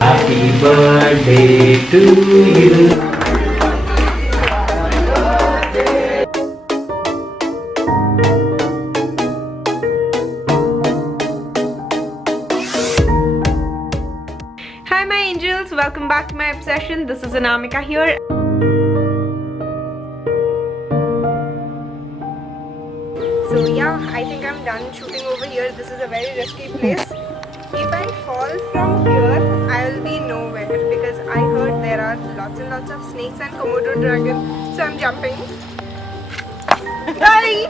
Happy birthday to you. Hi my angels, welcome back to my obsession. This is Anamika here. So yeah, I think I'm done shooting over here. This is a very risky place. If I fall from here, I will be nowhere because I heard there are lots and lots of snakes and Komodo dragon. So I'm jumping. Hi!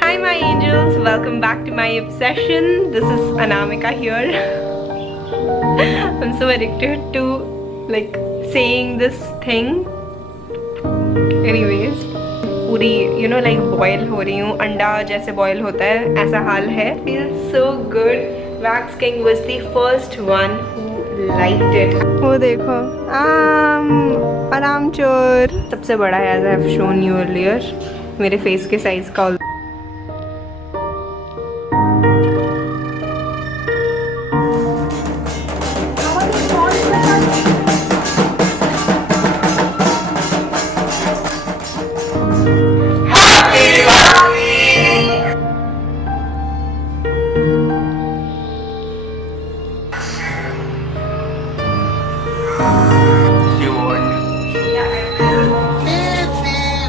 Hi my angels, welcome back to my obsession. This is Anamika here. I'm so addicted to like saying this thing. Anyways, पूरी like boil हो रही हूँ, अंडा जैसे boil होता है ऐसा हाल है. Feels so good. Wax King was the first one who liked it. वो देखो, आराम चोर. सबसे बड़ा है as I have shown you earlier. मेरे face के size का.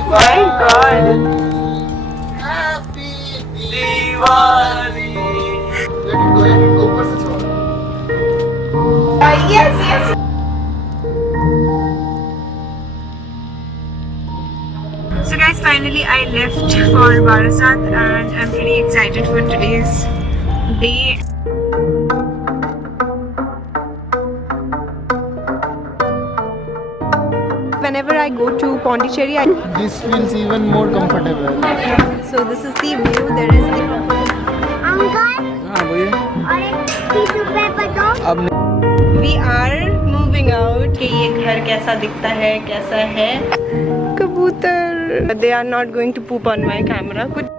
My God! Happy Diwali! Let it go, ऊपर से छोड़. Yes, yes. So guys, finally I left for Barasat and I'm pretty excited for today's day. Whenever I go to Pondicherry, This feels even more comfortable. so this is the view. There is the we are moving out. कि ये घर कैसा दिखता है, कैसा है. कबूतर. They are not going to poop on my camera. कुछ